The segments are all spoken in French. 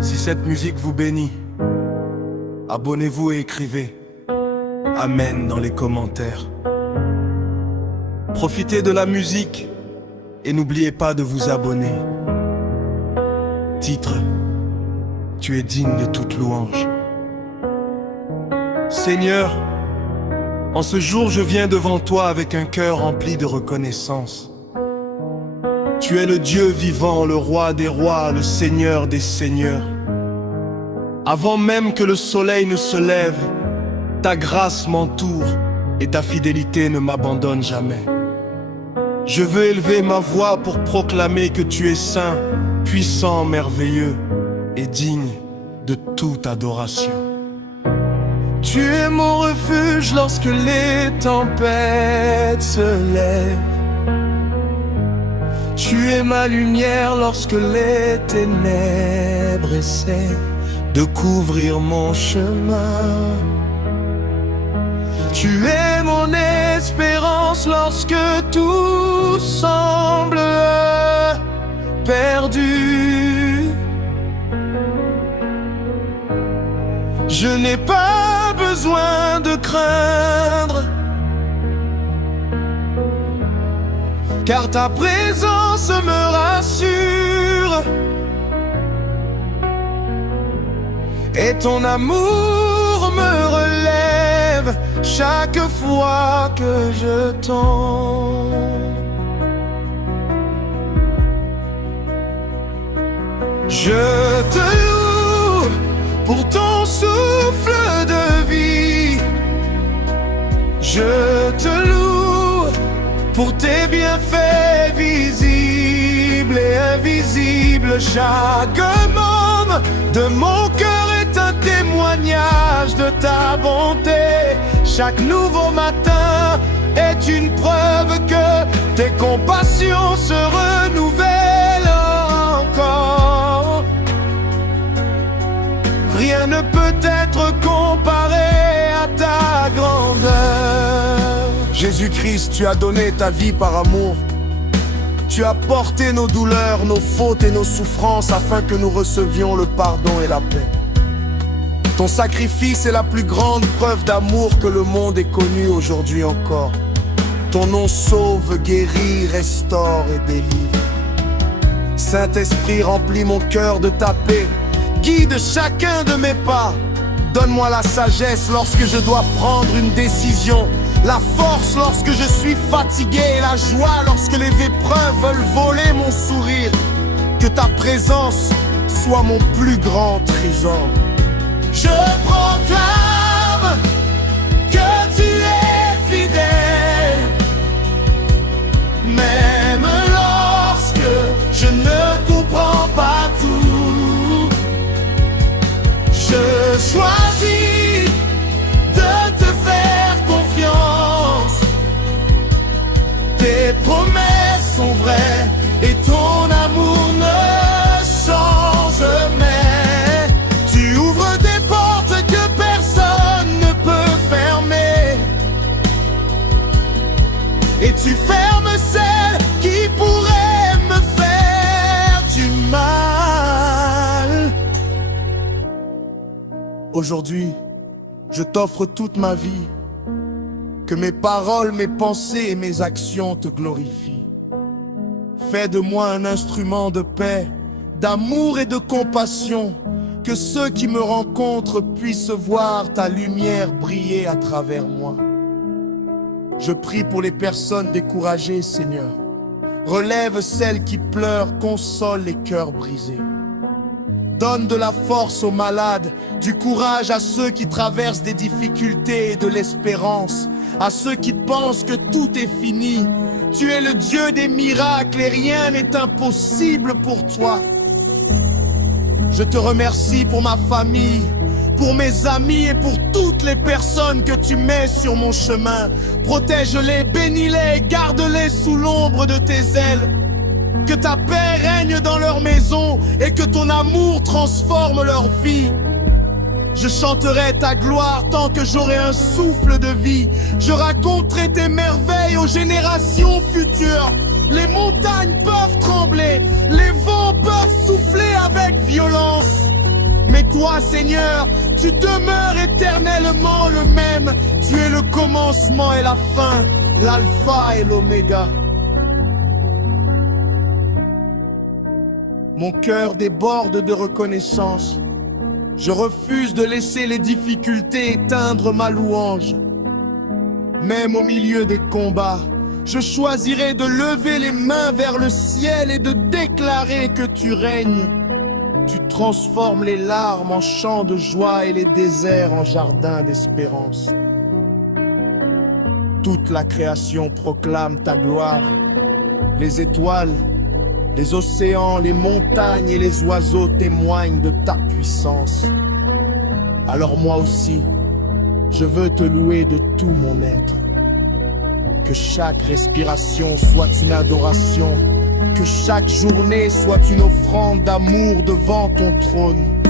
Si cette musique vous bénit, abonnez-vous et écrivez Amen dans les commentaires. Profitez de la musique et n'oubliez pas de vous abonner. Titre: Tu es digne de toute louange. Seigneur, en ce jour je viens devant toi avec un cœur rempli de reconnaissance. Tu es le Dieu vivant, le roi des rois, le Seigneur des seigneurs. Avant même que le soleil ne se lève, ta grâce m'entoure et ta fidélité ne m'abandonne jamais. Je veux élever ma voix pour proclamer que tu es saint, puissant, merveilleux et digne de toute adoration. Tu es mon refuge lorsque les tempêtes se lèvent. Tu es ma lumière lorsque les ténèbres essaient de couvrir mon chemin. Tu es mon espérance lorsque tout semble perdu. Je n'ai pas besoin de craindre, car ta présence me rassure. Et ton amour me relève chaque fois que je tombe. Je te loue pour ton souffle de vie. Je te loue pour tes bienfaits visibles et invisibles. Chaque membre de mon cœur est un témoignage de ta bonté. Chaque nouveau matin est une preuve que tes compassions se renouvellent encore. Rien ne peut être comparé à ta grandeur. Jésus-Christ, tu as donné ta vie par amour. Tu as porté nos douleurs, nos fautes et nos souffrances afin que nous recevions le pardon et la paix. Ton sacrifice est la plus grande preuve d'amour que le monde ait connue aujourd'hui encore. Ton nom sauve, guérit, restaure et délivre. Saint-Esprit, remplis mon cœur de ta paix. Guide chacun de mes pas. Donne-moi la sagesse lorsque je dois prendre une décision, la force lorsque je suis fatigué et la joie lorsque les épreuves veulent voler mon sourire. Que ta présence soit mon plus grand trésor. Je proclame que tu es fidèle, même lorsque je ne comprends pas tout. Je choisis de te faire confiance. Tes promesses sont vraies et ton amour ne change jamais. Tu ouvres des portes que personne ne peut fermer, et tu fermes celles qui pourraient me faire du mal. Aujourd'hui, je t'offre toute ma vie. Que mes paroles, mes pensées et mes actions te glorifient. Fais de moi un instrument de paix, d'amour et de compassion. Que ceux qui me rencontrent puissent voir ta lumière briller à travers moi. Je prie pour les personnes découragées, Seigneur. Relève celles qui pleurent, console les cœurs brisés. Donne de la force aux malades, du courage à ceux qui traversent des difficultés et de l'espérance, à ceux qui pensent que tout est fini. Tu es le Dieu des miracles et rien n'est impossible pour toi. Je te remercie pour ma famille, pour mes amis et pour toutes les personnes que tu mets sur mon chemin. Protège-les, bénis-les, garde-les sous l'ombre de tes ailes. Que ta paix règne dans leur maison et que ton amour transforme leur vie. Je chanterai ta gloire tant que j'aurai un souffle de vie. Je raconterai tes merveilles aux générations futures. Les montagnes peuvent trembler, les vents peuvent souffler avec violence, toi, Seigneur, tu demeures éternellement le même. Tu es le commencement et la fin, l'alpha et l'oméga. Mon cœur déborde de reconnaissance. Je refuse de laisser les difficultés éteindre ma louange. Même au milieu des combats, je choisirai de lever les mains vers le ciel et de déclarer que tu règnes. Tu transformes les larmes en chants de joie et les déserts en jardins d'espérance. Toute la création proclame ta gloire. Les étoiles, les océans, les montagnes et les oiseaux témoignent de ta puissance. Alors moi aussi, je veux te louer de tout mon être. Que chaque respiration soit une adoration. Que chaque journée soit une offrande d'amour devant ton trône.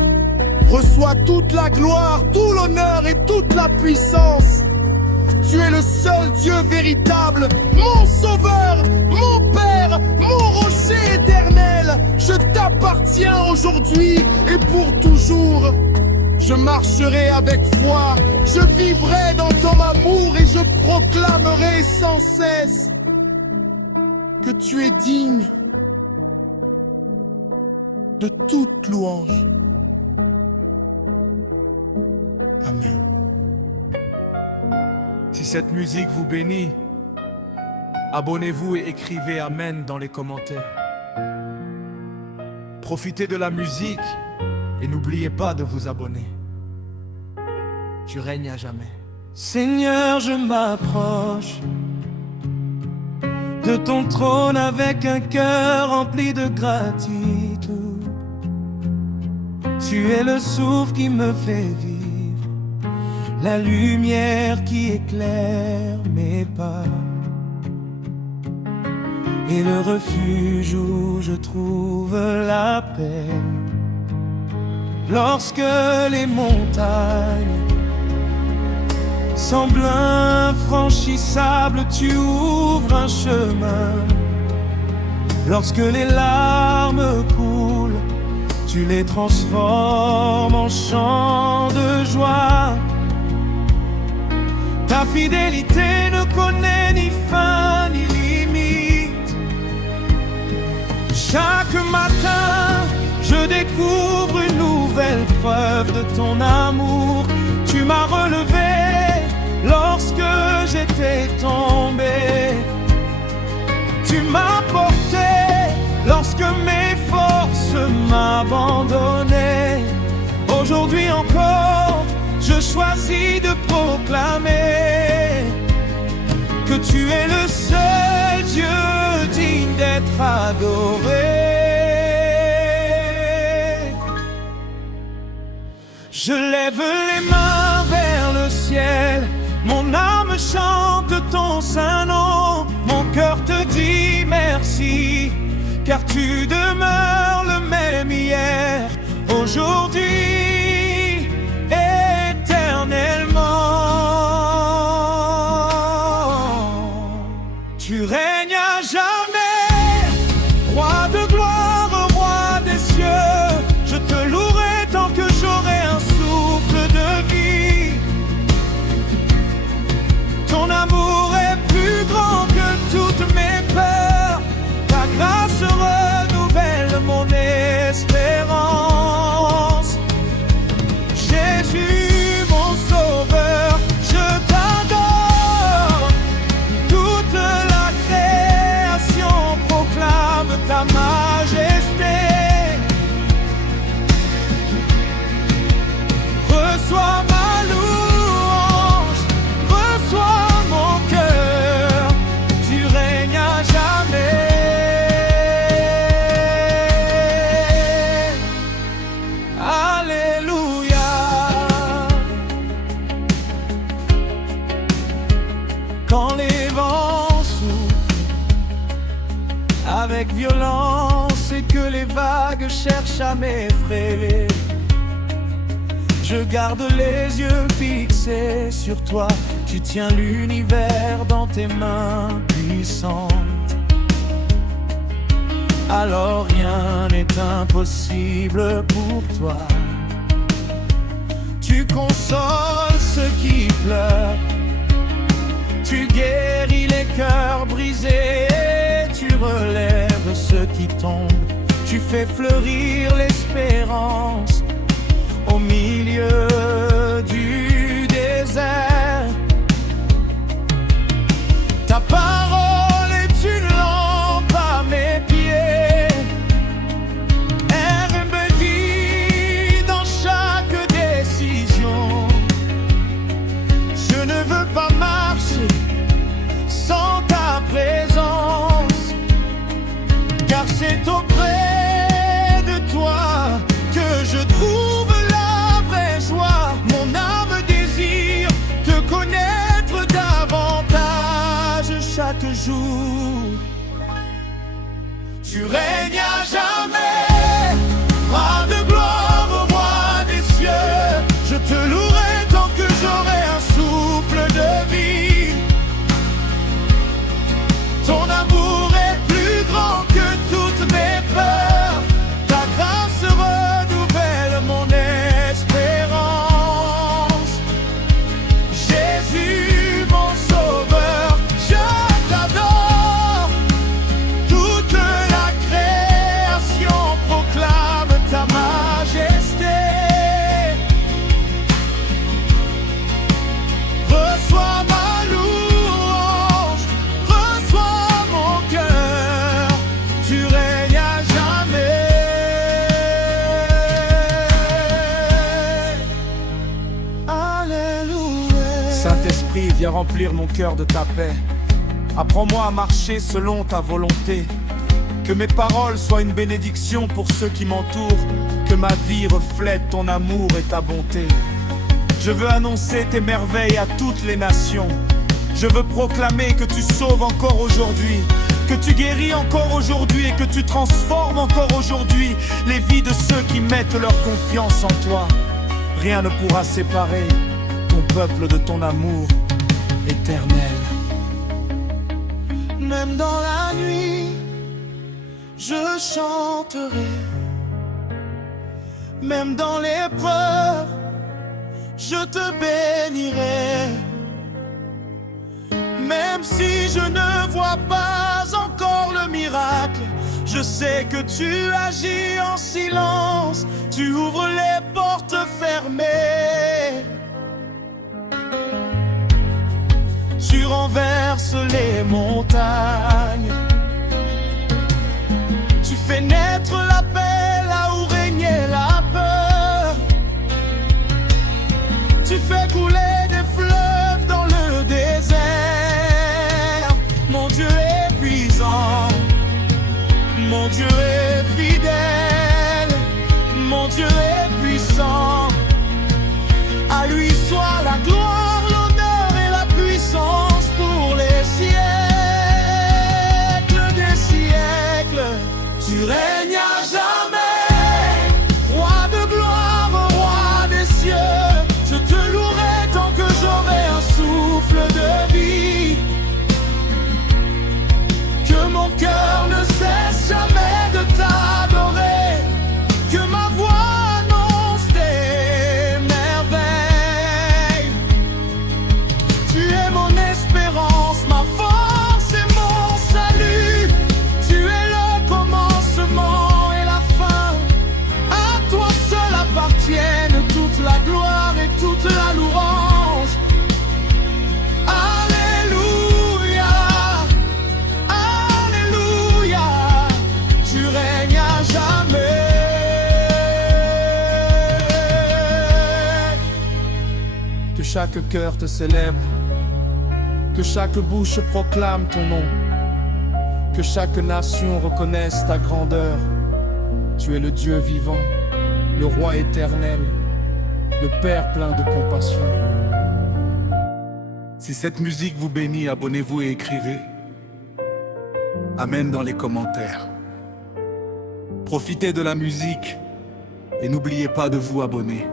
Reçois toute la gloire, tout l'honneur et toute la puissance. Tu es le seul Dieu véritable, mon sauveur, mon Père, mon rocher éternel. Je t'appartiens aujourd'hui et pour toujours. Je marcherai avec foi, je vivrai dans ton amour et je proclamerai sans cesse que tu es digne de toute louange. Amen. Si cette musique vous bénit, abonnez-vous et écrivez Amen dans les commentaires. Profitez de la musique et n'oubliez pas de vous abonner. Tu règnes à jamais. Seigneur, je m'approche de ton trône avec un cœur rempli de gratitude. Tu es le souffle qui me fait vivre, la lumière qui éclaire mes pas, et le refuge où je trouve la paix. Lorsque les montagnes semblent infranchissables, tu ouvres un chemin. Lorsque les larmes coulent, tu les transformes en chants de joie. Ta fidélité ne connaît ni fin ni limite. Chaque matin, je découvre une nouvelle preuve de ton amour. Tu m'as relevé lorsque j'étais tombé. Tu m'as porté lorsque mes forces m'abandonnaient. Aujourd'hui encore, je choisis de proclamer que tu es le seul Dieu digne d'être adoré. Je lève les mains vers le ciel, mon âme chante ton saint nom. Mon cœur te dit merci, car tu demeures le même hier, aujourd'hui, éternellement. Tu règnes à jamais, roi de gloire, roi des cieux. Je te louerai tant que j'aurai un souffle de vie. Ton amour est plus grand que toutes mes peurs. Ta grâce renouvelle mon espérance. Jésus, mon sauveur, je t'adore. Toute la création proclame ta majesté. Reçois ma louange, reçois mon cœur. Tu règnes à jamais. Alléluia. Quand les vents soufflent avec violence et que les vagues cherchent à m'effrayer, je garde les yeux fixés sur toi. Tu tiens l'univers dans tes mains puissantes. Alors rien n'est impossible pour toi. Tu consoles ceux qui pleurent, tu guéris les cœurs brisés, tu relèves ceux qui tombent, tu fais fleurir l'espérance au milieu du désert. Ta parole est une lampe à mes pieds, elle me guide dans chaque décision. Je ne veux pas marcher sans ta présence, car c'est auprès de toi que je trouve la vraie joie. Mon âme désire te connaître davantage chaque jour. Tu règnes à jamais, roi de gloire, roi des cieux. Je te louerai tant que j'aurai un souffle de vie. Ton amour est plus grand que toutes mes peurs. Ta grâce renouvelle mon espérance. Jésus, mon sauveur, je t'adore. Toute la création proclame ta majesté. Reçois ma louange, reçois mon cœur, tu règnes à jamais. Alléluia. Saint-Esprit, viens remplir mon cœur de ta paix. Apprends-moi à marcher selon ta volonté. Que mes paroles soient une bénédiction pour ceux qui m'entourent. Que ma vie reflète ton amour et ta bonté. Je veux annoncer tes merveilles à toutes les nations. Je veux proclamer que tu sauves encore aujourd'hui, que tu guéris encore aujourd'hui et que tu transformes encore aujourd'hui les vies de ceux qui mettent leur confiance en toi. Rien ne pourra séparer ton peuple de ton amour éternel. Même dans la nuit, je chanterai. Même dans l'épreuve, je te bénirai. Même si je ne vois pas encore le miracle, je sais que tu agis en silence. Tu ouvres les portes fermées. Tu renverses les montagnes. Tu fais naître la paix là où régnait la peur. Tu fais couler des fleuves dans le désert. Mon Dieu est puissant, mon Dieu est fidèle, mon Dieu est puissant. À lui soit la gloire, l'honneur et la puissance pour les siècles des siècles. Tu règnes à jamais, roi de gloire, roi des cieux. Je te louerai tant que j'aurai un souffle de vie. Que mon cœur ne cesse jamais de t'adorer. Que ma voix annonce tes merveilles. Tu es mon espérance, ma force et mon salut. Tu es le commencement et la fin. À toi seul appartiennent toute la gloire et toute la louange. Alléluia, alléluia. Tu règnes à jamais. Que chaque cœur te célèbre, que chaque bouche proclame ton nom, que chaque nation reconnaisse ta grandeur. Tu es le Dieu vivant, le roi éternel, le Père plein de compassion. Si cette musique vous bénit, abonnez-vous et écrivez Amen dans les commentaires. Profitez de la musique et n'oubliez pas de vous abonner.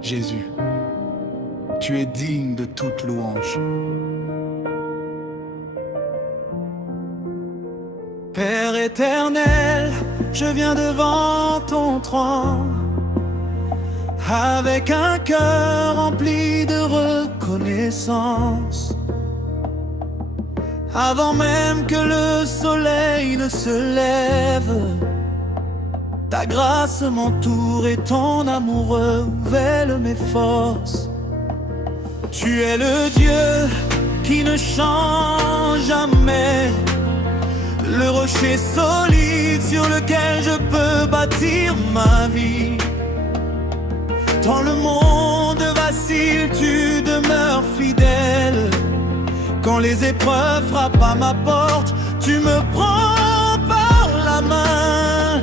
Jésus, tu es digne de toute louange. Père éternel, je viens devant ton trône avec un cœur rempli de reconnaissance. Avant même que le soleil ne se lève, ta grâce m'entoure et ton amour renouvelle mes forces. Tu es le Dieu qui ne change jamais, le rocher solide sur lequel je peux bâtir ma vie. Quand le monde vacille, tu demeures fidèle. Quand les épreuves frappent à ma porte, tu me prends par la main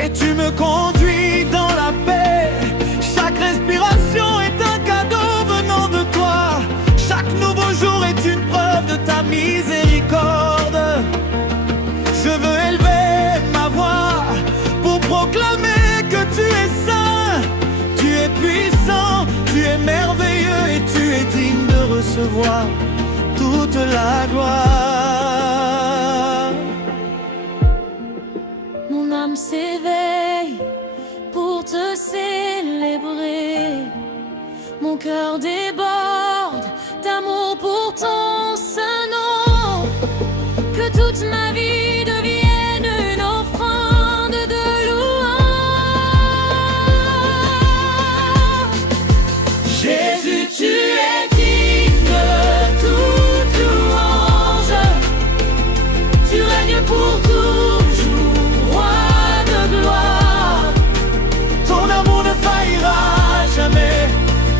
et tu me conduis dans la paix. Chaque respiration est un cadeau venant de toi. Chaque nouveau jour est une preuve de ta miséricorde. Je veux élever ma voix pour proclamer que tu es saint, tu es puissant, tu es merveilleux et tu es digne de recevoir toute la gloire. Mon âme s'éveille pour te célébrer. Mon cœur déborde d'amour pour ton saint nom. Que toute ma vie devienne une offrande de louange. Jésus, tu es digne de toute louange. Tu règnes pour toujours, roi de gloire. Ton amour ne faillira jamais,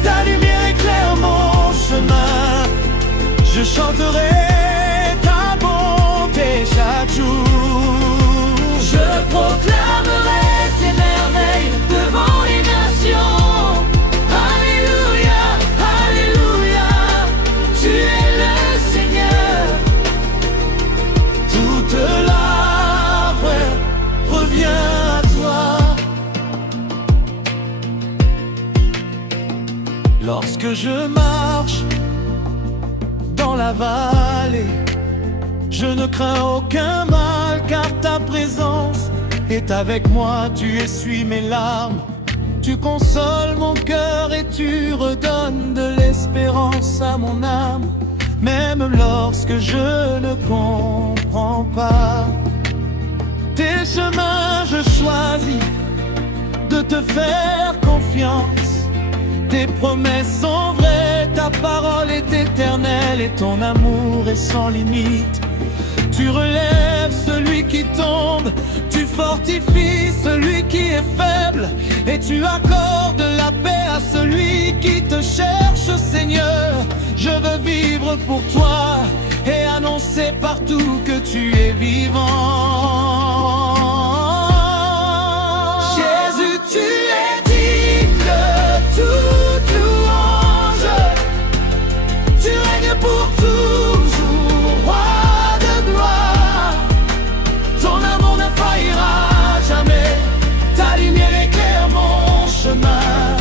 ta lumière éclaire mon chemin. Je chanterai ta bonté chaque jour. Je proclamerai tes merveilles devant les nations. Alléluia, alléluia, tu es le Seigneur. Toute la revient à toi. Lorsque je marche dans la vallée, je ne crains aucun mal, car ta présence est avec moi. Tu essuies mes larmes, tu consoles mon cœur et tu redonnes de l'espérance à mon âme. Même lorsque je ne comprends pas tes chemins, je choisis de te faire confiance. Tes promesses sont vraies, ta parole est éternelle et ton amour est sans limite. Tu relèves celui qui tombe, tu fortifies celui qui est faible et tu accordes la paix à celui qui te cherche, Seigneur. Je veux vivre pour toi et annoncer partout que tu es vivant. Jésus, tu es digne de toute louange. Tu règnes pour toujours, roi de gloire. Ton amour ne faillira jamais, ta lumière éclaire mon chemin.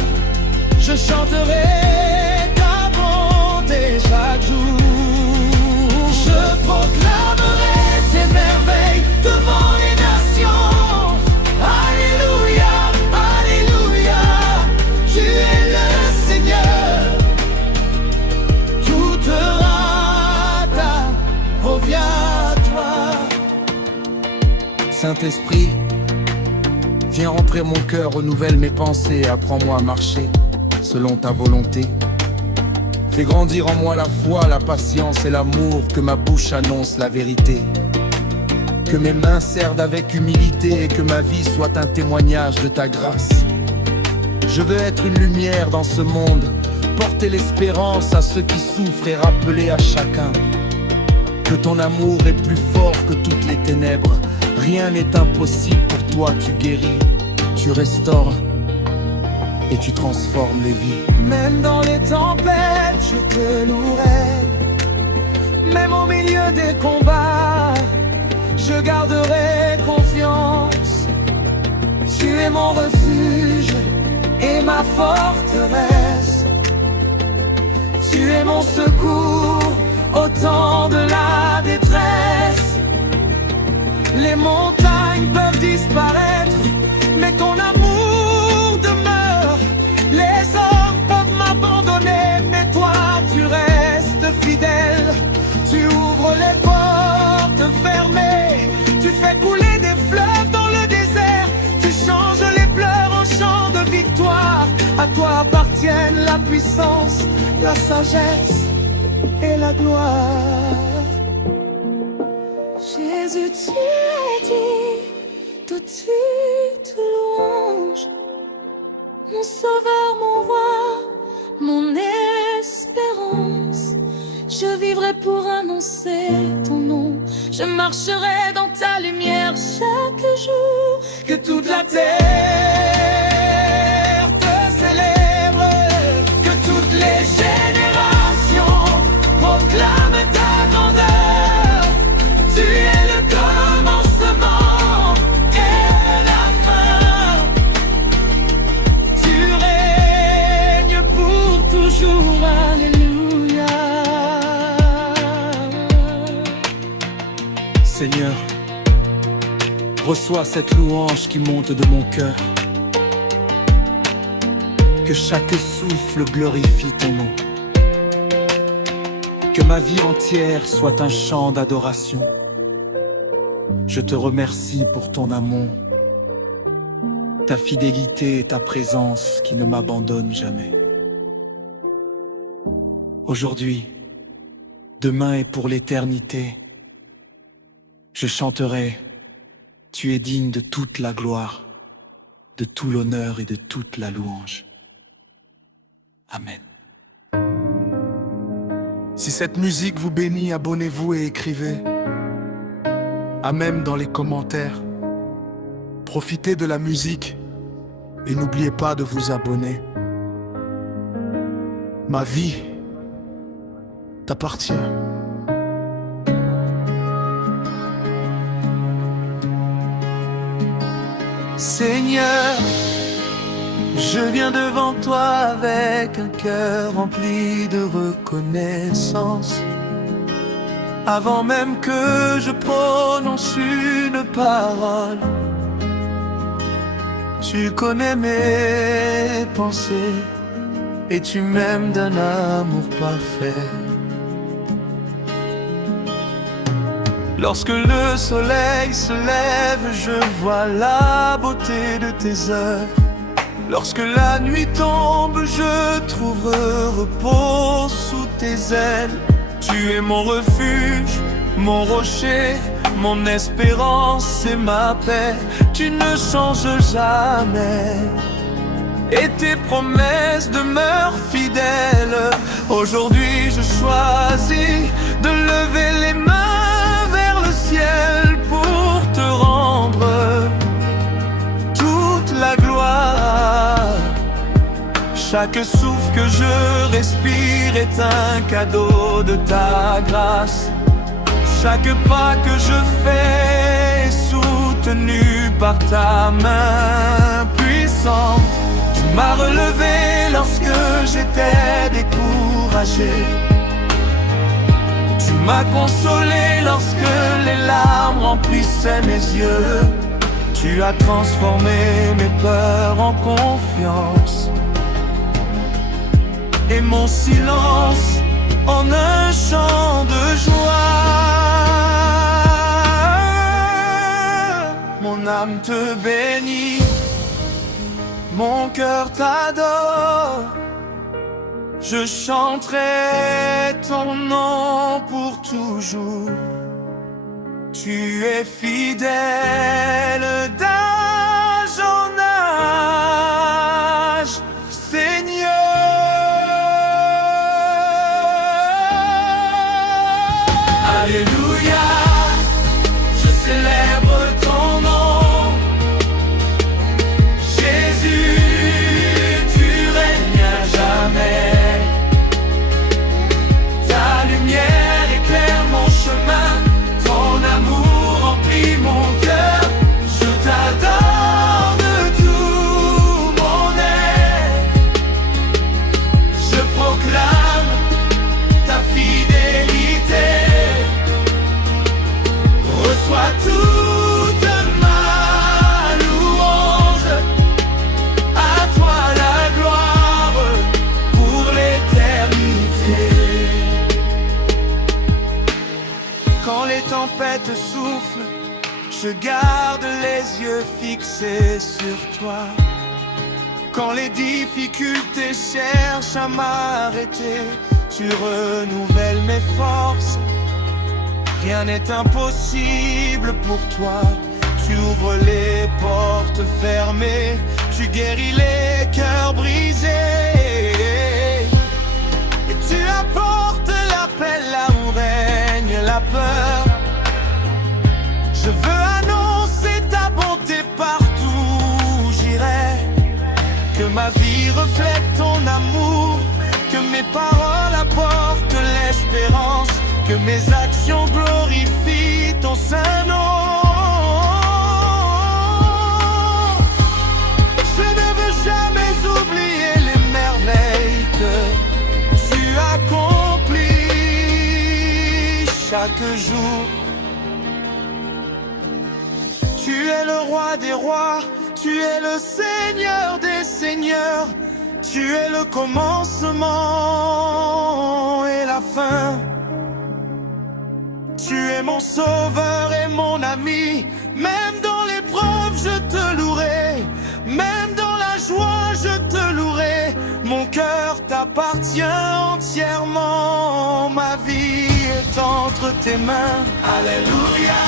Je chanterai ta bonté chaque jour. Je proclamerai tes merveilles devant les nations. Alléluia, alléluia, tu es le Seigneur. Toute rata revient à toi. Saint-Esprit, viens rentrer mon cœur, renouvelle mes pensées, apprends-moi à marcher selon ta volonté. Fais grandir en moi la foi, la patience et l'amour, que ma bouche annonce la vérité. Que mes mains servent avec humilité et que ma vie soit un témoignage de ta grâce. Je veux être une lumière dans ce monde, porter l'espérance à ceux qui souffrent et rappeler à chacun que ton amour est plus fort que toutes les ténèbres. Rien n'est impossible pour toi, tu guéris, tu restaures et tu transformes les vies. Même dans les tempêtes, je te louerai. Même au milieu des combats, je garderai confiance. Tu es mon refuge et ma forteresse. Tu es mon secours au temps de la détresse. Les montagnes peuvent disparaître, mais ton amour demeure. Les t'appartiennent la puissance, la sagesse et la gloire. Jésus, tu es dit, de toute louange. Mon sauveur, mon roi, mon espérance. Je vivrai pour annoncer ton nom. Je marcherai dans ta lumière chaque jour. Que toute la terre te célèbre, que toutes les générations proclament ta grandeur. Tu es le commencement et la fin. Tu règnes pour toujours, alléluia. Seigneur, reçois cette louange qui monte de mon cœur. Que chaque souffle glorifie ton nom. Que ma vie entière soit un chant d'adoration. Je te remercie pour ton amour, ta fidélité et ta présence qui ne m'abandonnent jamais. Aujourd'hui, demain et pour l'éternité, je chanterai. Tu es digne de toute la gloire, de tout l'honneur et de toute la louange. Amen. Si cette musique vous bénit, abonnez-vous et écrivez Amen dans les commentaires. Profitez de la musique et n'oubliez pas de vous abonner. Ma vie t'appartient. Seigneur, je viens devant toi avec un cœur rempli de reconnaissance. Avant même que je prononce une parole, tu connais mes pensées et tu m'aimes d'un amour parfait. Lorsque le soleil se lève, je vois la beauté de tes œuvres. Lorsque la nuit tombe, je trouve repos sous tes ailes. Tu es mon refuge, mon rocher, mon espérance et ma paix. Tu ne changes jamais et tes promesses demeurent fidèles. Aujourd'hui je choisis de lever les mains vers le ciel pour te rendre toute la gloire. Chaque souffle que je respire est un cadeau de ta grâce. Chaque pas que je fais est soutenu par ta main puissante. Tu m'as relevé lorsque j'étais découragé. Tu m'as consolé lorsque les larmes remplissaient mes yeux. Tu as transformé mes peurs en confiance et mon silence en un chant de joie. Mon âme te bénit, mon cœur t'adore. Je chanterai ton nom pour toujours. Tu es fidèle d'âge en âge, Seigneur. Alléluia, je célèbre ton nom. Jésus, tu règnes à jamais. Ta lumière éclaire mon chemin. Ton amour remplit mon cœur. Je t'adore de tout mon être. Je proclame ta fidélité. Reçois toute ma louange. À toi la gloire pour l'éternité. Quand les tempêtes soufflent, je garde les yeux fixés sur toi. Quand les difficultés cherchent à m'arrêter, tu renouvelles mes forces. Rien n'est impossible pour toi. Tu ouvres les portes fermées, tu guéris les cœurs brisés. Et tu apportes la paix là où règne la peur. Je veux annoncer ta bonté partout où j'irai. Que ma vie reflète ton amour, que mes paroles apportent l'espérance, que mes actions glorifient ton saint nom. Je ne veux jamais oublier les merveilles que tu accomplis chaque jour. Tu es le roi des rois, tu es le Seigneur des seigneurs, tu es le commencement et la fin. Tu es mon sauveur et mon ami, même dans l'épreuve je te louerai, même dans la joie je te louerai. Mon cœur t'appartient entièrement, ma vie est entre tes mains. Alléluia.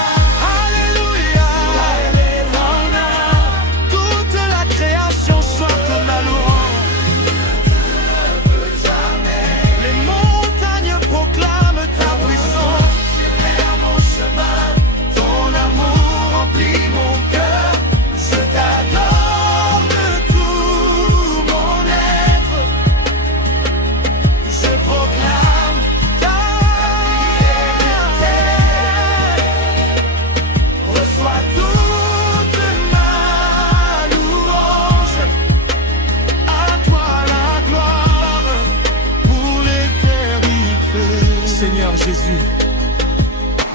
Seigneur Jésus,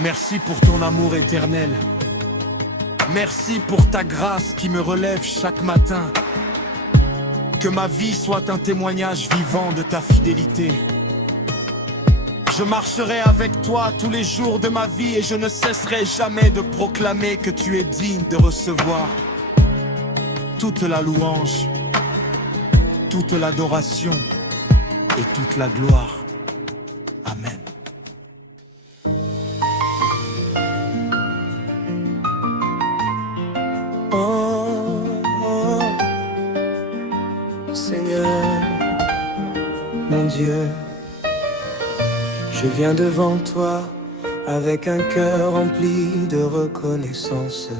merci pour ton amour éternel. Merci pour ta grâce qui me relève chaque matin. Que ma vie soit un témoignage vivant de ta fidélité. Je marcherai avec toi tous les jours de ma vie et je ne cesserai jamais de proclamer que tu es digne de recevoir toute la louange, toute l'adoration et toute la gloire. Amen. Oh, Seigneur, mon Dieu, je viens devant toi avec un cœur rempli de reconnaissance.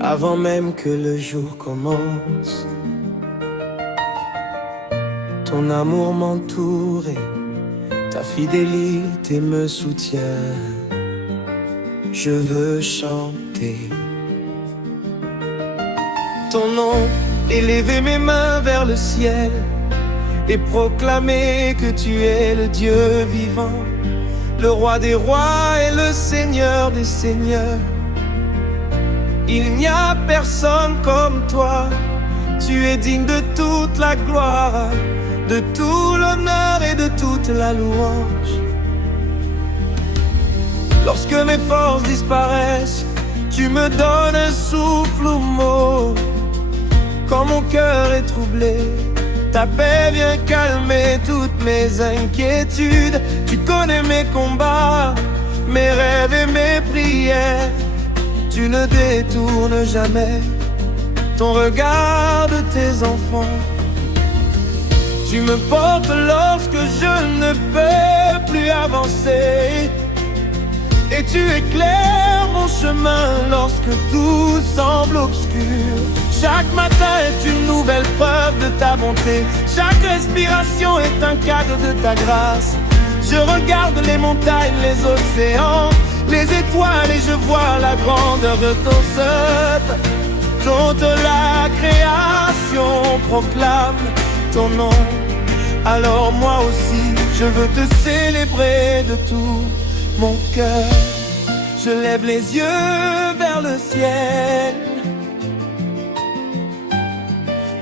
Avant même que le jour commence, ton amour m'entoure et ta fidélité me soutient. Je veux chanter ton nom, élever mes mains vers le ciel et proclamer que tu es le Dieu vivant, le roi des rois et le Seigneur des seigneurs. Il n'y a personne comme toi, tu es digne de toute la gloire, de tout l'honneur et de toute la louange. Lorsque mes forces disparaissent, tu me donnes un souffle ou mot. Quand mon cœur est troublé, ta paix vient calmer toutes mes inquiétudes. Tu connais mes combats, mes rêves et mes prières. Tu ne détournes jamais ton regard de tes enfants. Tu me portes lorsque je ne peux plus avancer, et tu éclaires mon chemin lorsque tout semble obscur. Chaque matin est une nouvelle preuve de ta bonté. Chaque respiration est un cadeau de ta grâce. Je regarde les montagnes, les océans, les étoiles et je vois la grandeur de ton œuvre. Toute la création proclame ton nom. Alors moi aussi, je veux te célébrer de tout mon cœur. Je lève les yeux vers le ciel.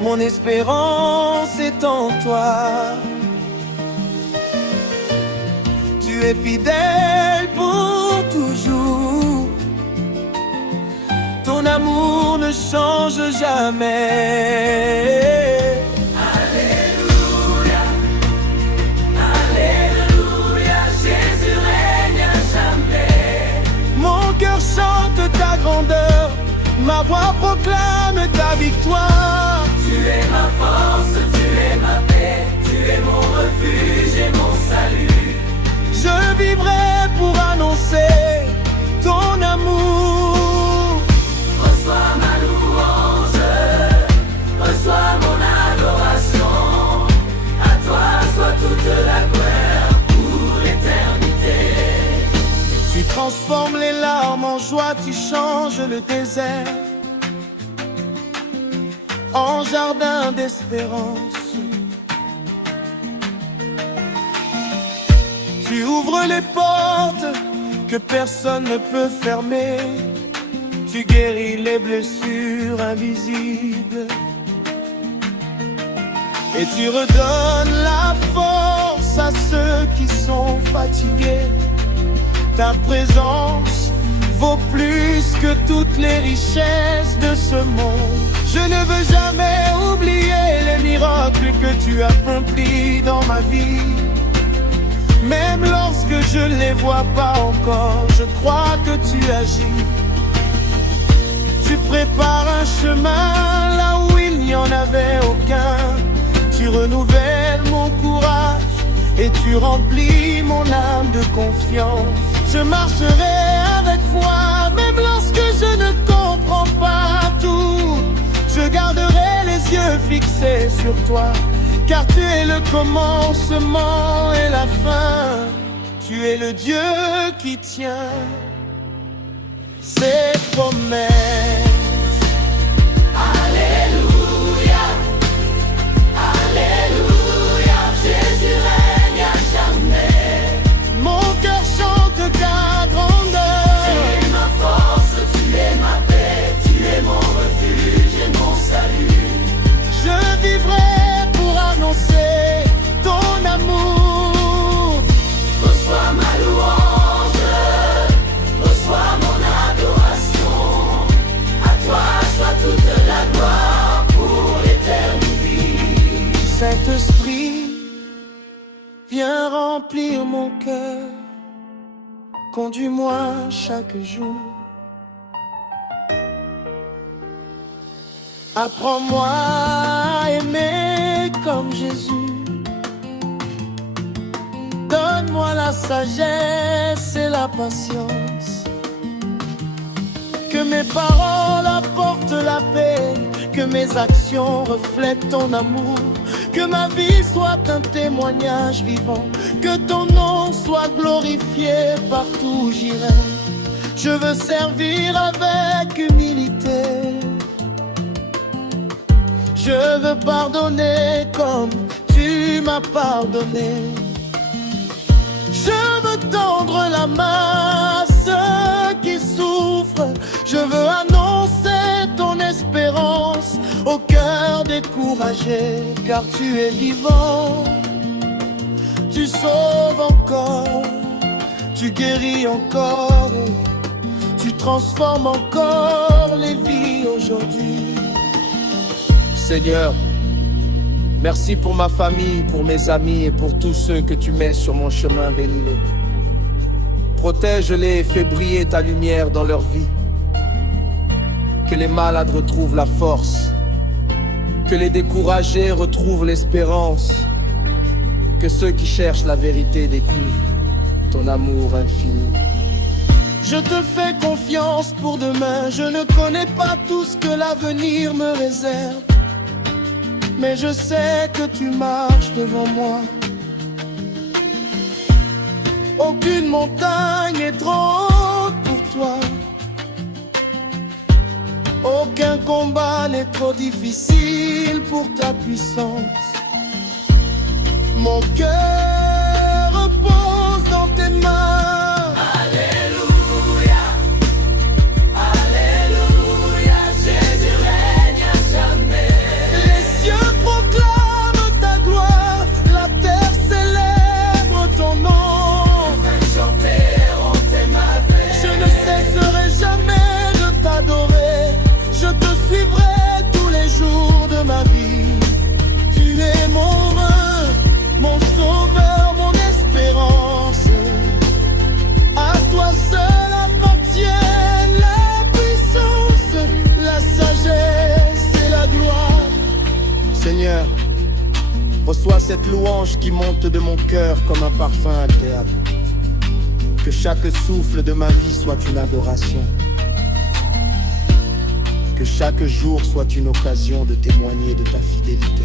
Mon espérance est en toi. Tu es fidèle pour toujours. Ton amour ne change jamais. ma voix proclame ta victoire. Tu es ma force, tu es ma paix, tu es mon refuge et mon salut. Je vivrai pour annoncer ton amour. Reçois ma louange, reçois mon adoration. À toi soit toute la gloire pour l'éternité. Tu transformes les larmes en joie, tu changes le désert en jardin d'espérance. Tu ouvres les portes que personne ne peut fermer. Tu guéris les blessures invisibles. Et tu redonnes la force à ceux qui sont fatigués. Ta présence vaut plus que toutes les richesses de ce monde. Je ne veux jamais oublier les miracles que tu as accomplis dans ma vie. Même lorsque je ne les vois pas encore, je crois que tu agis. Tu prépares un chemin là où il n'y en avait aucun. Tu renouvelles mon courage et tu remplis mon âme de confiance. Je marcherai avec foi, même lorsque je ne comprends pas tout. Je garderai les yeux fixés sur toi, car tu es le commencement et la fin. Tu es le Dieu qui tient ses promesses. Alléluia, Alléluia, Jésus règne à jamais. Mon cœur chante ta grandeur. Tu es ma force, tu es ma paix, tu es mon refuge et mon salut. Je vivrai pour annoncer ton amour. Reçois ma louange, reçois mon adoration. À toi soit toute la gloire pour l'éternité. Saint-Esprit, viens remplir mon cœur. Conduis-moi chaque jour. Apprends-moi à aimer comme Jésus. Donne-moi la sagesse et la patience. Que mes paroles apportent la paix, que mes actions reflètent ton amour. Que ma vie soit un témoignage vivant, que ton nom soit glorifié partout où j'irai. Je veux servir avec humilité. Je veux pardonner comme tu m'as pardonné. Je veux tendre la main à ceux qui souffrent. Je veux annoncer ton espérance au cœur découragé, car tu es vivant. Tu sauves encore, tu guéris encore, et tu transformes encore les vies aujourd'hui. Seigneur, merci pour ma famille, pour mes amis et pour tous ceux que tu mets sur mon chemin, bénis-les. Protège-les et fais briller ta lumière dans leur vie. Que les malades retrouvent la force, que les découragés retrouvent l'espérance, que ceux qui cherchent la vérité découvrent ton amour infini. Je te fais confiance pour demain, je ne connais pas tout ce que l'avenir me réserve. Mais je sais que tu marches devant moi. Aucune montagne est trop haute pour toi. Aucun combat n'est trop difficile pour ta puissance. Mon cœur repose dans tes mains. Alléluia, Alléluia, Jésus règne à jamais. Les cieux proclament ta gloire, la terre célèbre ton nom. Chanteront tes merveilles. Je ne cesserai jamais de t'adorer. Je te suivrai tous les jours de ma vie. Tu es mon roi, mon sauveur, Reçois cette louange qui monte de mon cœur comme un parfum agréable. Que chaque souffle de ma vie soit une adoration. Que chaque jour soit une occasion de témoigner de ta fidélité.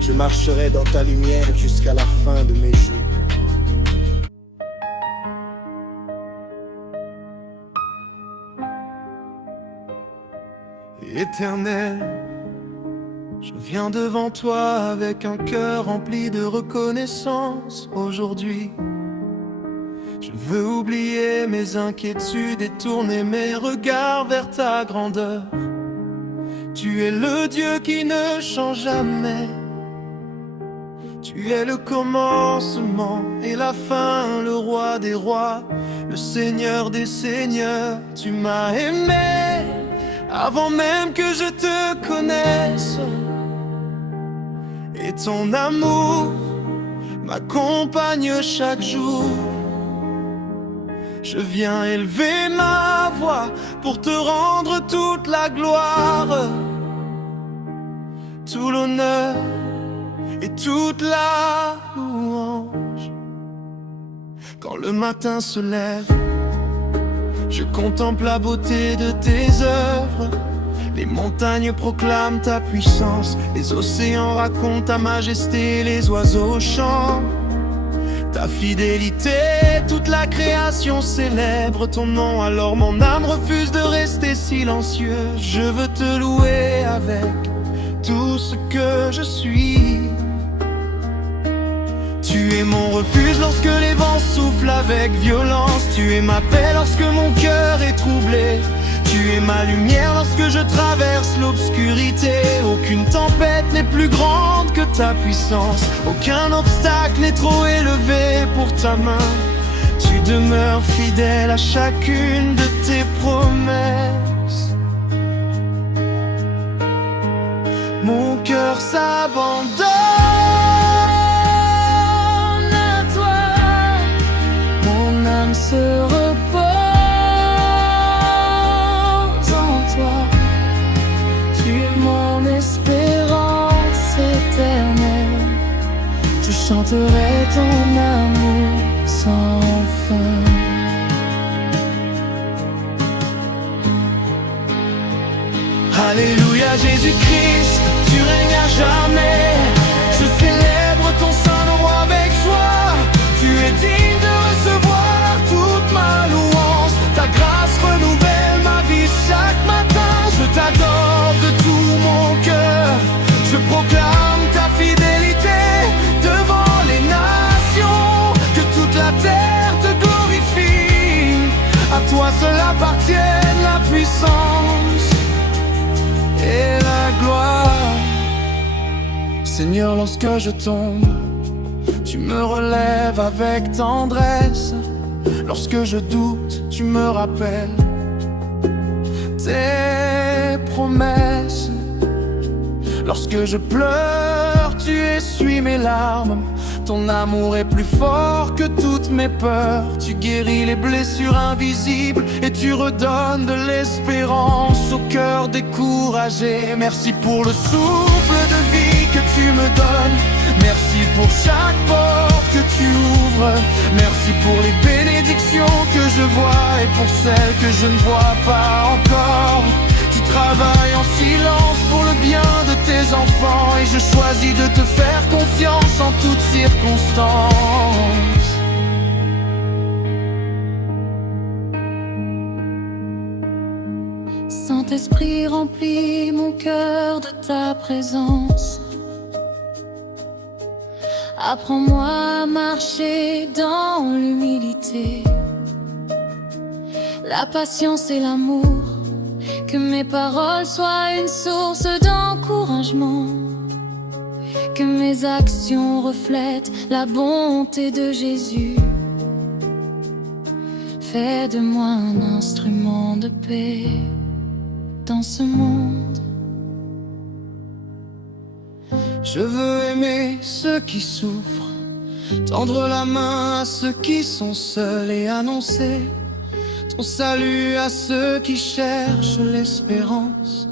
Je marcherai dans ta lumière jusqu'à la fin de mes jours. Éternel, je viens devant toi avec un cœur rempli de reconnaissance aujourd'hui. Je veux oublier mes inquiétudes et tourner mes regards vers ta grandeur. Tu es le Dieu qui ne change jamais. Tu es le commencement et la fin, le roi des rois, le Seigneur des seigneurs. Tu m'as aimé avant même que je te connaisse. Et ton amour m'accompagne chaque jour. Je viens élever ma voix pour te rendre toute la gloire, tout l'honneur et toute la louange. Quand le matin se lève, je contemple la beauté de tes œuvres. Les montagnes proclament ta puissance, les océans racontent ta majesté, les oiseaux chantent ta fidélité, toute la création célèbre ton nom. Alors mon âme refuse de rester silencieux. Je veux te louer avec tout ce que je suis. Tu es mon refuge lorsque les vents soufflent avec violence. Tu es ma paix lorsque mon cœur est troublé. Tu es ma lumière lorsque je traverse l'obscurité. Aucune tempête n'est plus grande que ta puissance. Aucun obstacle n'est trop élevé pour ta main. Tu demeures fidèle à chacune de tes promesses. Mon cœur s'abandonne à toi. Mon âme se repose en toi. Tu es mon espérance éternelle. Je chanterai ton amour sans fin. Alléluia Jésus-Christ, tu règnes à jamais. Je célèbre ton saint nom avec joie. Tu es digne de recevoir toute ma louange. Ta grâce renouvelle ma vie chaque matin. Je t'adore de tout mon cœur. Je proclame ta fidélité devant les nations. Que toute la terre te glorifie. À toi seul appartiennent la puissance et la gloire. Seigneur, lorsque je tombe, tu me relèves avec tendresse. Lorsque je doute, tu me rappelles tes promesses. Lorsque je pleure, tu essuies mes larmes. Ton amour est plus fort que toutes mes peurs. Tu guéris les blessures invisibles et tu redonnes de l'espérance au cœur découragé. Merci pour le souffle de vie que tu me donnes. Merci pour chaque porte que tu ouvres. Merci pour les bénédictions que je vois et pour celles que je ne vois pas encore. Tu travailles en silence pour le bien de tes enfants et je choisis de te faire confiance en toutes circonstances. Saint-Esprit, remplis mon cœur de ta présence. Apprends-moi à marcher dans l'humilité, la patience et l'amour. Que mes paroles soient une source d'encouragement. Que mes actions reflètent la bonté de Jésus. Fais de moi un instrument de paix dans ce monde. Je veux aimer ceux qui souffrent, tendre la main à ceux qui sont seuls et annoncer ton salut à ceux qui cherchent l'espérance.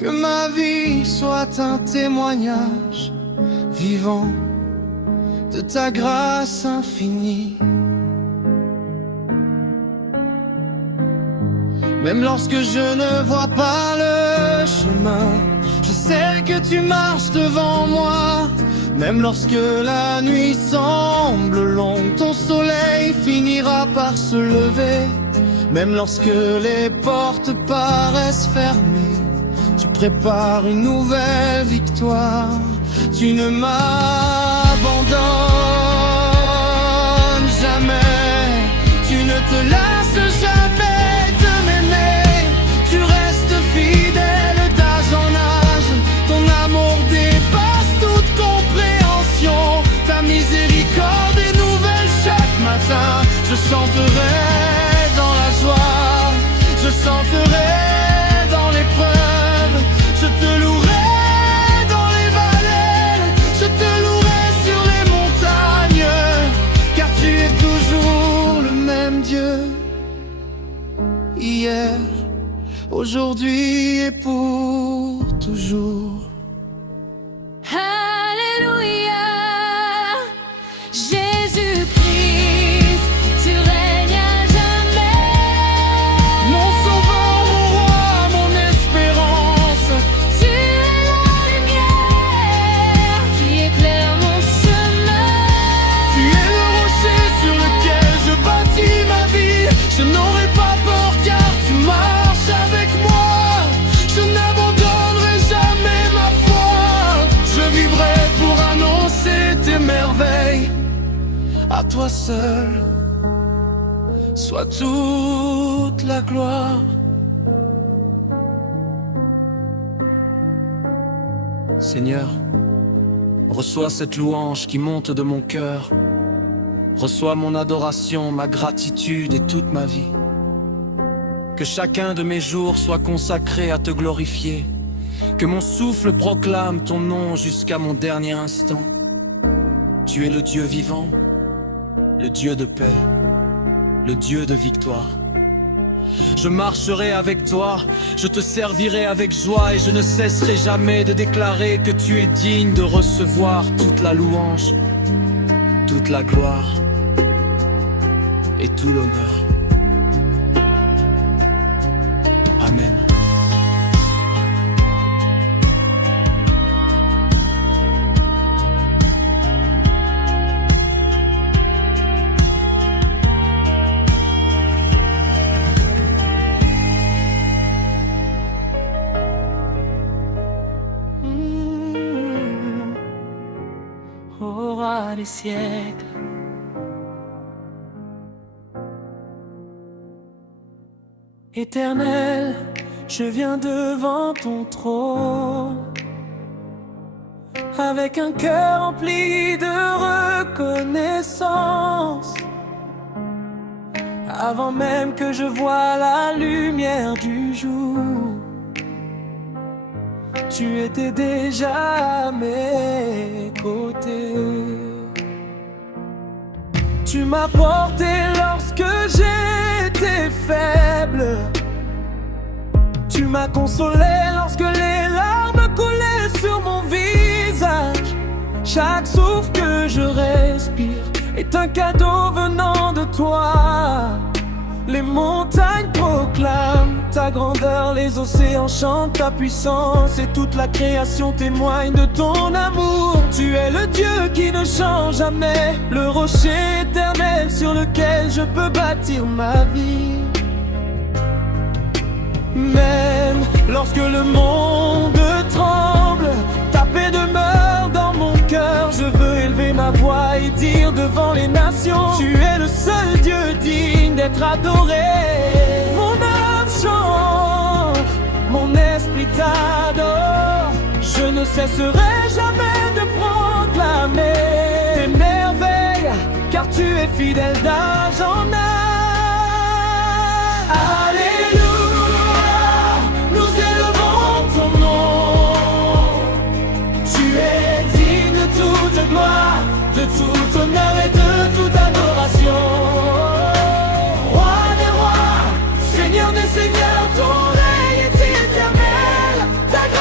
Que ma vie soit un témoignage vivant de ta grâce infinie. Même lorsque je ne vois pas le chemin, je sais que tu marches devant moi. Même lorsque la nuit semble longue, ton soleil finira par se lever. Même lorsque les portes paraissent fermées, tu prépares une nouvelle victoire. Tu ne m'abandonnes jamais, tu ne te lasses jamais de m'aimer. Tu restes fidèle d'âge en âge, ton amour dépasse toute compréhension. Ta miséricorde est nouvelle chaque matin. Je chanterai dans la joie, je chanterai dans l'épreuve, je te louerai dans les vallées, je te louerai sur les montagnes, car tu es toujours le même Dieu, hier, aujourd'hui et pour toujours. Alléluia, Jésus-Christ, tu règnes à jamais. Mon sauveur, mon roi, mon espérance, Tu es la lumière qui éclaire mon chemin. tu es le rocher sur lequel je bâtis ma vie. Je n'aurai pas peur car tu marches avec moi. Je n'abandonnerai jamais ma foi. Je vivrai pour annoncer tes merveilles. À toi seul soit toute la gloire. Seigneur, reçois cette louange qui monte de mon cœur. Reçois mon adoration, ma gratitude et toute ma vie. Que chacun de mes jours soit consacré à te glorifier. Que mon souffle proclame ton nom jusqu'à mon dernier instant. Tu es le Dieu vivant, le Dieu de paix, le Dieu de victoire. Je marcherai avec toi, je te servirai avec joie et je ne cesserai jamais de déclarer que tu es digne de recevoir toute la louange, toute la gloire et tout l'honneur. Amen. Au roi des siècles, Éternel, je viens devant ton trône avec un cœur rempli de reconnaissance. Avant même que je voie la lumière du jour, tu étais déjà à mes côtés. Tu m'as porté lorsque j'étais faible. Tu m'as consolé lorsque les larmes coulaient sur mon visage. Chaque souffle que je respire est un cadeau venant de toi. Les montagnes proclament ta grandeur, les océans chantent ta puissance et toute la création témoigne de ton amour. Tu es le Dieu qui ne change jamais, le rocher éternel sur lequel je peux bâtir ma vie. Même lorsque le monde tremble, ta paix demeure dans mon cœur. Je veux élever ma voix et dire devant les nations, tu es le seul Dieu digne d'être adoré. Mon âme chante, mon esprit t'adore. Je ne cesserai jamais de proclamer tes merveilles, car tu es fidèle d'âge en âge. Alléluia, nous élevons ton nom. Tu es digne de toute gloire, de tout honneur et de toute adoration. Roi des rois, Seigneur des seigneurs, ton règne est éternel. Ta grâce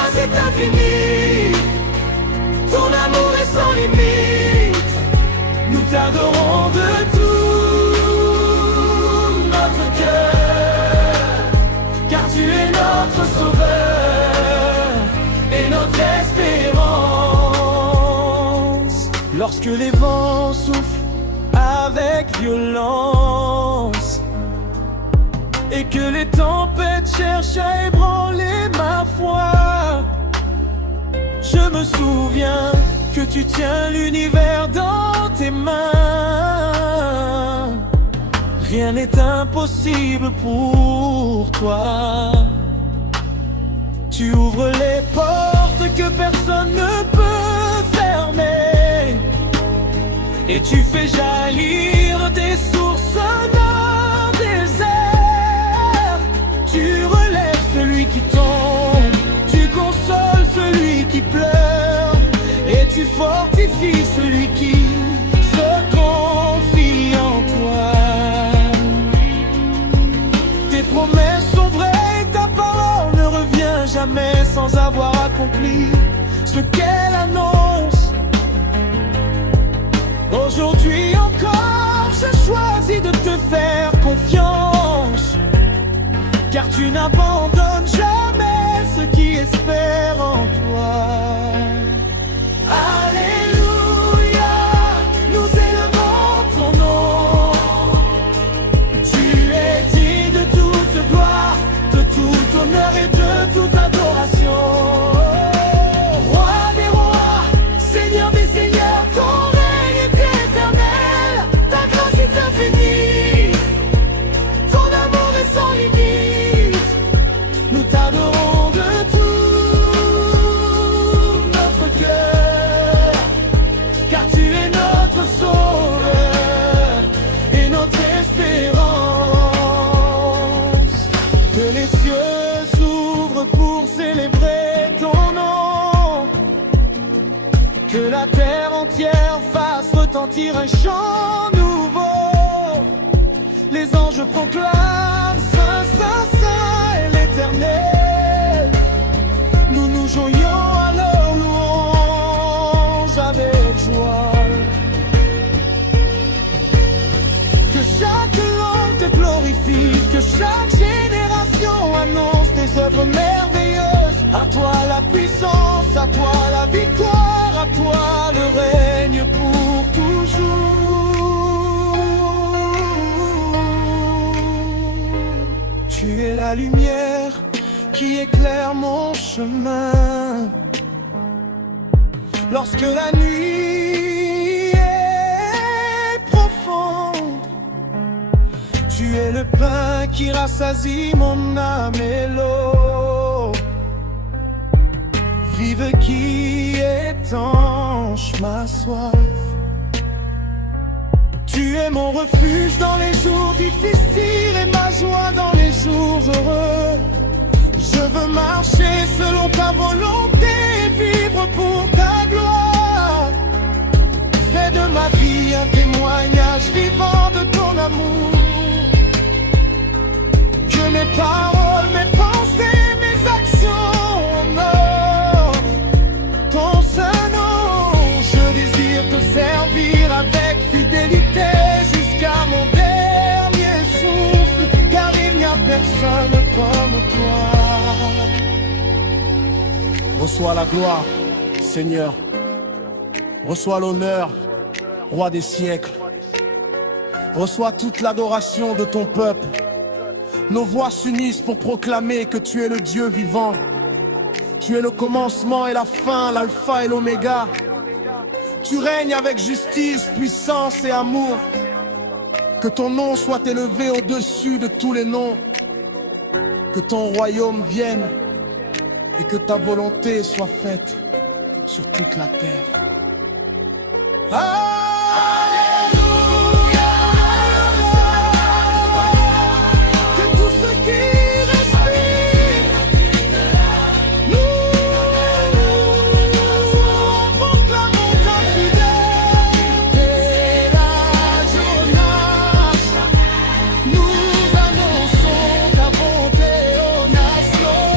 Lorsque les vents soufflent avec violence et que les tempêtes cherchent à ébranler ma foi, je me souviens que tu tiens l'univers dans tes mains. Rien n'est impossible pour toi. Tu ouvres les portes que personne ne peut fermer, et tu fais jaillir des sources dans des airs. Tu relèves celui qui tombe, tu consoles celui qui pleure, et tu fortifies celui qui se confie en toi. Tes promesses sont vraies, ta parole ne revient jamais sans avoir accompli ce qu'elle annonce. Aujourd'hui encore, je choisis de te faire confiance, car tu n'abandonnes jamais ceux qui espèrent en toi. Alléluia, nous élevons ton nom. Tu es digne de toute gloire, de tout honneur et de toute adoration. Roi des rois, Seigneur des seigneurs, ton règne est éternel, ta grâce est infinie, ton amour est sans limite. Nous t'adorons de tout notre cœur, car tu es notre sauveur et notre espérance. Que les cieux s'ouvrent pour célébrer ton nom, que la terre entière fasse retentir un chant nouveau. Les anges proclament Saint, Saint, Saint est l'Éternel. Nous nous joignons à leur louange avec joie. Que chaque langue te glorifie, que chaque génération annonce tes œuvres merveilleuses. À toi la puissance, à toi la victoire, à toi le règne pour toujours. Tu es la lumière qui éclaire mon chemin. Lorsque la nuit est profonde, tu es le pain qui rassasie mon âme et l'eau vive qui étanche ma soif. Tu es mon refuge dans les jours difficiles et ma joie dans les jours heureux. Je veux marcher selon ta volonté et vivre pour ta gloire. Fais de ma vie un témoignage vivant de ton amour. Que mes paroles, mes pensées, mes actions honorent ton saint nom. Je désire te servir avec fidélité jusqu'à mon dernier souffle, car il n'y a personne comme toi. Reçois la gloire, Seigneur. Reçois l'honneur, Roi des siècles. Reçois toute l'adoration de ton peuple. Nos voix s'unissent pour proclamer que tu es le Dieu vivant. Tu es le commencement et la fin, l'alpha et l'oméga. Tu règnes avec justice, puissance et amour. Que ton nom soit élevé au-dessus de tous les noms. Que ton royaume vienne et que ta volonté soit faite sur toute la terre. Alléluia. Que tous ceux qui respirent, nous proclamons ta fidélité. La Jonas, nous annonçons ta bonté aux nations.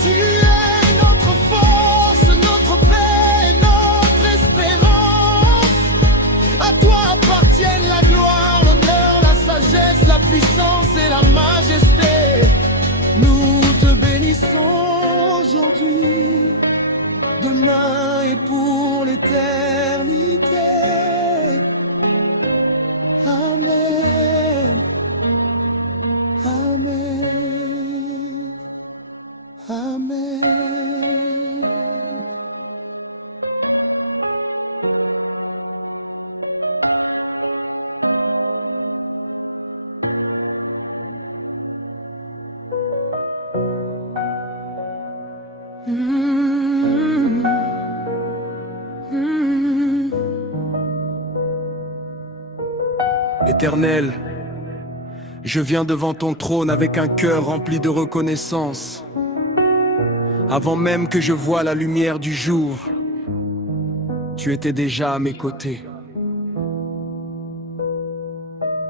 Tu es notre force, notre paix, notre espérance. À toi appartiennent la gloire, l'honneur, la sagesse, la puissance et la majesté. Nous te bénissons aujourd'hui, demain et pour pour l'éternité. Amen. Amen. Amen. Éternel, je viens devant ton trône avec un cœur rempli de reconnaissance. Avant même que je voie la lumière du jour, tu étais déjà à mes côtés.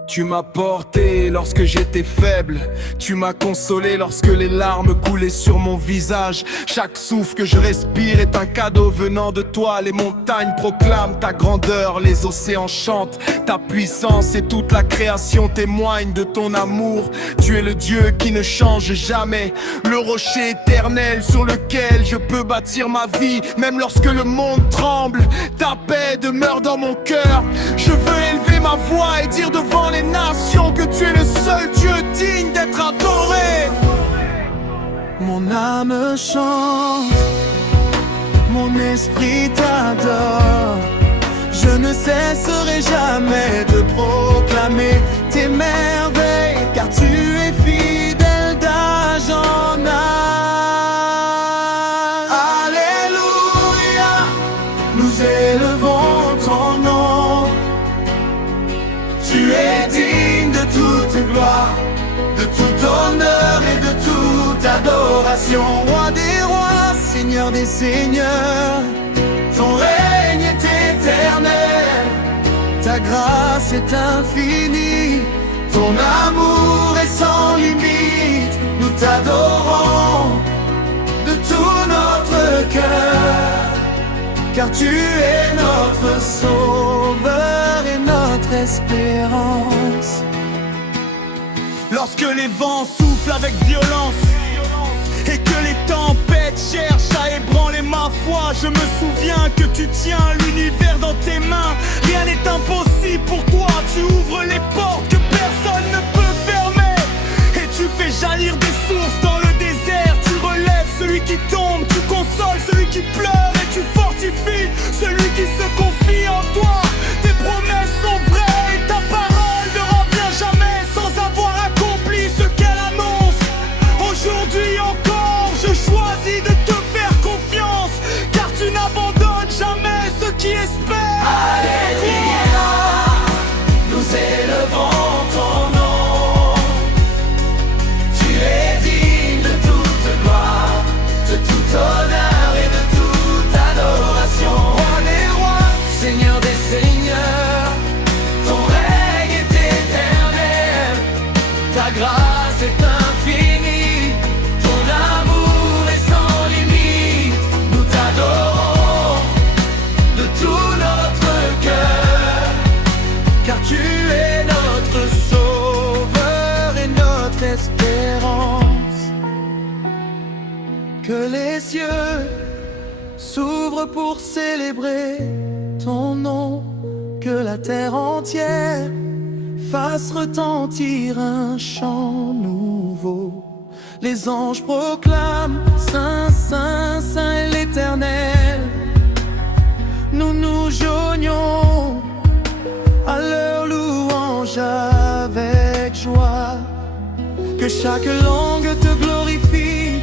Tu m'as porté lorsque j'étais faible. Tu m'as consolé lorsque les larmes coulaient sur mon visage. Chaque souffle que je respire est un cadeau venant de toi. Les montagnes proclament ta grandeur, les océans chantent ta puissance et toute la création témoigne de ton amour. Tu es le Dieu qui ne change jamais, le rocher éternel sur lequel je peux bâtir ma vie. Même lorsque le monde tremble, ta paix demeure dans mon cœur. Je veux élever ma voix et dire devant les nations que tu es le seul Dieu digne d'être adoré. Mon âme chante, mon esprit t'adore. Je ne cesserai jamais de proclamer tes merveilles, car tu es fidèle d'âge en âge. Alléluia, nous élevons ton nom. Tu es digne de toute gloire, de tout honneur et de toute adoration. Roi des rois, Seigneur des seigneurs, ton règne est éternel, ta grâce est infinie, ton amour est sans limite. Nous t'adorons de tout notre cœur, car tu es notre sauveur et notre espérance. Lorsque les vents soufflent avec violence et que les tempêtes cherchent à ébranler ma foi, je me souviens que tu tiens l'univers dans tes mains. Rien n'est impossible pour toi, tu ouvres les portes que personne ne peut fermer. Et tu fais jaillir des sources dans le désert. Tu relèves celui qui tombe, tu consoles celui qui pleure et tu fortifies celui qui se confie en toi. Tes promesses sont vraies et ta parole ne revient jamais sans avoir accompli ce qu'elle annonce. Aujourd'hui encore, je choisis de te faire confiance, car tu n'abandonnes jamais ceux qui espèrent. Alléluia, nous élevons ton nom. Tu es digne de toute gloire, de tout honneur et de toute adoration. Roi des rois, Seigneur des seigneurs, ton règne est éternel, ta grâce est infinie, ton amour est sans limite. Nous t'adorons de tout notre cœur, Car tu es notre sauveur et notre espérance. Que les cieux s'ouvrent pour célébrer ton nom, que la terre entière fasse retentir un chant nouveau. Les anges proclament Saint, Saint, Saint est l'Éternel. Nous nous joignons à leur louange avec joie. Que chaque langue te glorifie,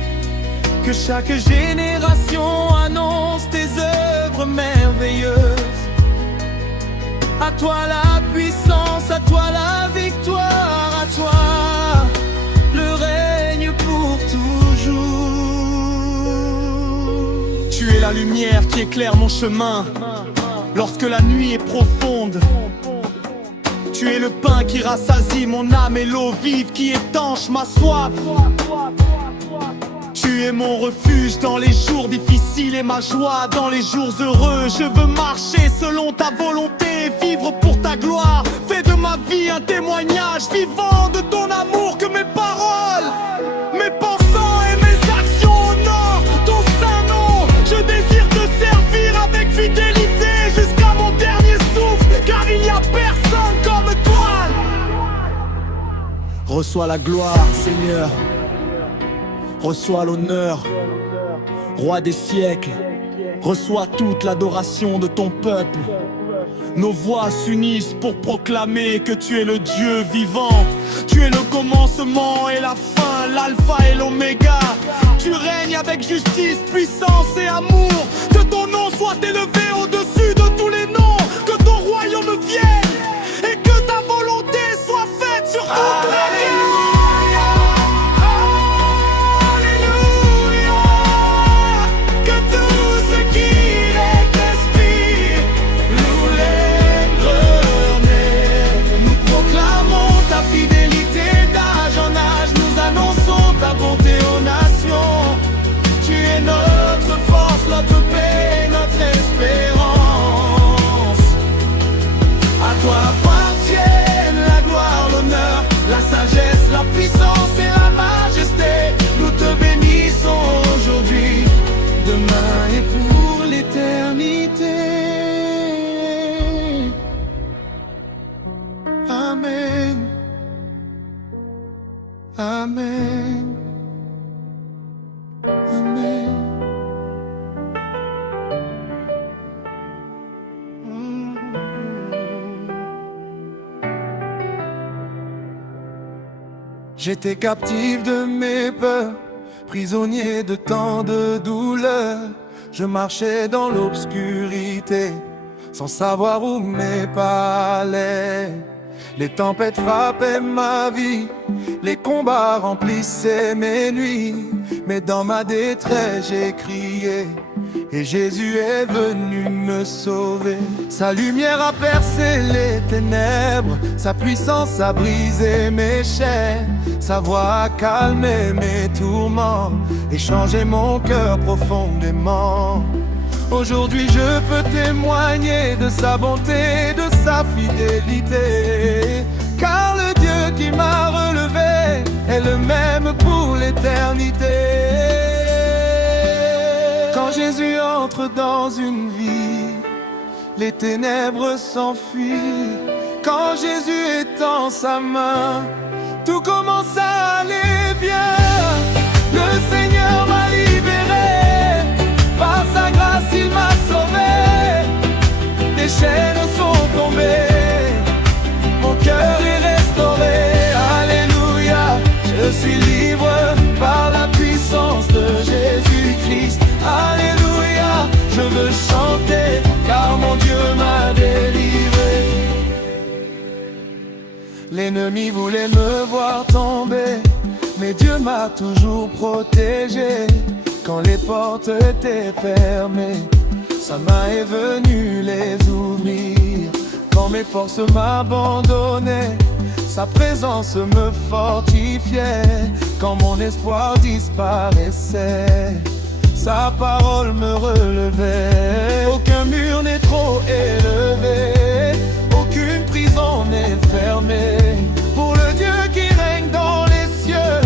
que chaque génération annonce tes œuvres merveilleuses. À toi la puissance, à toi la victoire, à toi le règne pour toujours. Tu es la lumière qui éclaire mon chemin lorsque la nuit est profonde. Tu es le pain qui rassasie mon âme et l'eau vive qui étanche ma soif. Tu es mon refuge dans les jours difficiles et ma joie dans les jours heureux. Je veux marcher selon ta volonté, vivre pour ta gloire. Fais de ma vie un témoignage vivant de ton amour, que mes paroles, mes pensées et mes actions honorent ton saint nom. Je désire te servir avec fidélité. Reçois la gloire, Seigneur. Reçois l'honneur, Roi des siècles. Reçois toute l'adoration de ton peuple. Nos voix s'unissent pour proclamer que tu es le Dieu vivant. Tu es le commencement et la fin, l'alpha et l'oméga. Tu règnes avec justice, puissance et amour. Que ton nom soit élevé au-dessus de tous les noms. Que ton royaume vienne et que ta volonté soit faite sur toute la terre. Notre paix, notre espérance. À toi appartiennent la gloire, l'honneur, la sagesse, la puissance et la majesté. Nous te bénissons aujourd'hui, demain et pour l'éternité. Amen. Amen. Amen. J'étais captif de mes peurs, prisonnier de tant de douleurs. Je marchais dans l'obscurité, sans savoir où mes pas allaient. Les tempêtes frappaient ma vie, les combats remplissaient mes nuits. Mais dans ma détresse j'ai crié, et Jésus est venu me sauver. Sa lumière a percé les ténèbres, sa puissance a brisé mes chaînes. Sa voix a calmé mes tourments et changé mon cœur profondément. Aujourd'hui je peux témoigner de sa bonté, de sa fidélité. Car le Dieu qui m'a relevé est le même pour l'éternité. Quand Jésus entre dans une vie, les ténèbres s'enfuient. Quand Jésus étend sa main, tout commence à aller bien. Le Seigneur m'a libéré, par sa grâce il m'a sauvé. Les chaînes sont tombées, mon cœur est restauré. Alléluia, je suis libre par la puissance de Jésus-Christ. Alléluia, je veux chanter car mon Dieu m'a délivré. L'ennemi voulait me voir tomber, mais Dieu m'a toujours protégé. Quand les portes étaient fermées, sa main est venue les ouvrir. Quand mes forces m'abandonnaient, sa présence me fortifiait. Quand mon espoir disparaissait, sa parole me relevait. Aucun mur n'est trop élevé, aucune prison n'est fermée. Pour le Dieu qui règne dans les cieux,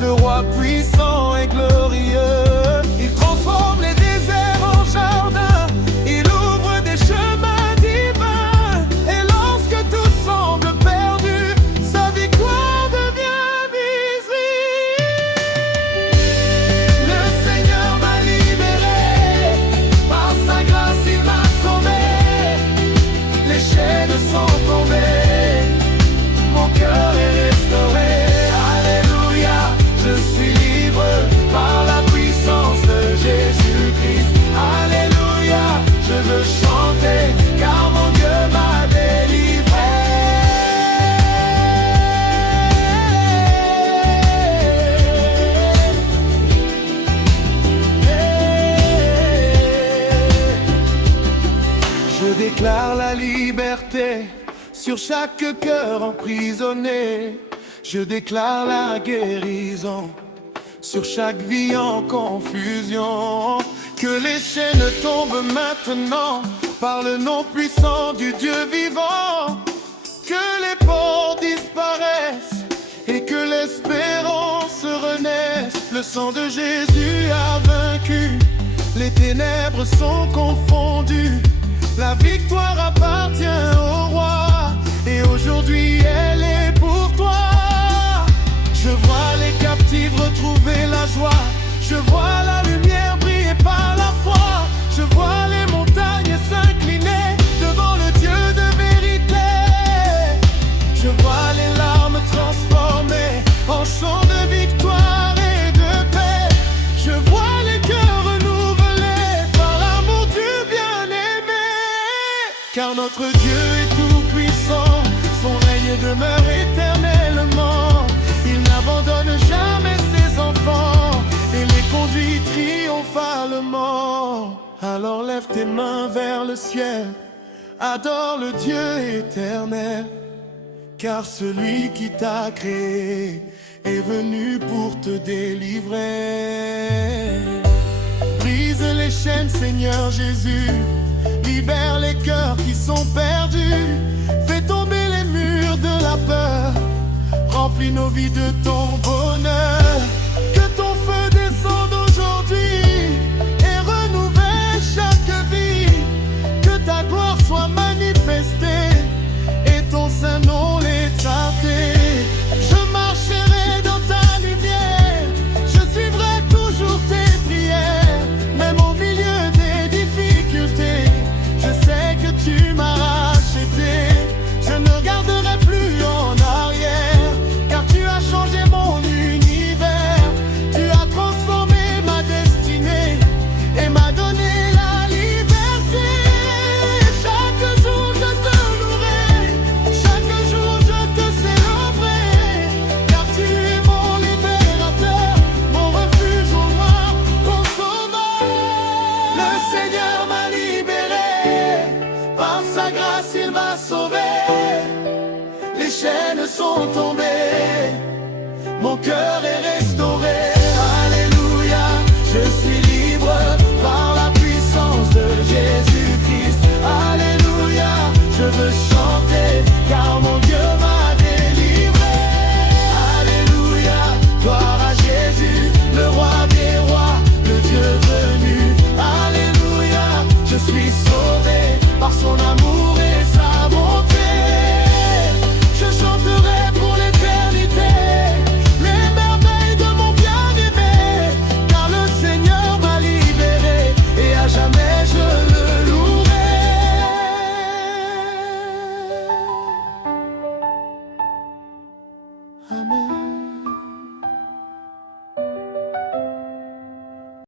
le roi puissant et glorieux. Il transforme les déserts en jardins, il ouvre des chemins divins. Et lorsque tout semble perdu, sa victoire devient visible. Le Seigneur m'a libéré, par sa grâce il m'a sauvé. Les chaînes sont tombées, mon cœur est restauré. Alléluia, je suis libre par la puissance de Jésus-Christ. Alléluia, je veux chanter car mon Dieu m'a délivré. Je déclare la liberté sur chaque cœur emprisonné. Je déclare la guérison sur chaque vie en confusion. Que les chaînes tombent maintenant par le nom puissant du Dieu vivant. Que les portes disparaissent et que l'espérance renaisse. Le sang de Jésus a vaincu, les ténèbres sont confondues. La victoire appartient au roi et aujourd'hui elle est pour toi. joie. Je vois la lumière briller par la foi. Je vois les montagnes s'incliner devant le Dieu de vérité. Je vois les larmes transformées en chants de victoire et de paix. Je vois les cœurs renouvelés par l'amour du bien-aimé. Car notre Dieu est tout-puissant, son règne demeure éternellement. Il n'abandonne jamais ses enfants et les conduit triomphalement. Alors lève tes mains vers le ciel, adore le Dieu éternel. Car celui qui t'a créé est venu pour te délivrer. Brise les chaînes, Seigneur Jésus, libère les cœurs qui sont perdus. Fais tomber les murs de la peur, remplis nos vies de ton bonheur. Que ton feu descende aujourd'hui et renouvelle chaque vie. Que ta gloire soit manifestée et ton saint nom l'exalté. Je marcherai dans ta lumière, je suivrai toujours tes prières. Même au milieu des difficultés, je sais que tu m'as racheté. Je ne regarderai plus en arrière, car tu as changé mon univers. Tu as transformé ma destinée et m'a donné la liberté. Chaque jour je te louerai, chaque jour je te célébrerai. Car tu es mon libérateur, mon refuge au noir, ton sauveur. Le Seigneur m'a libéré, par sa grâce il m'a sauvé. Les chaînes sont tombées.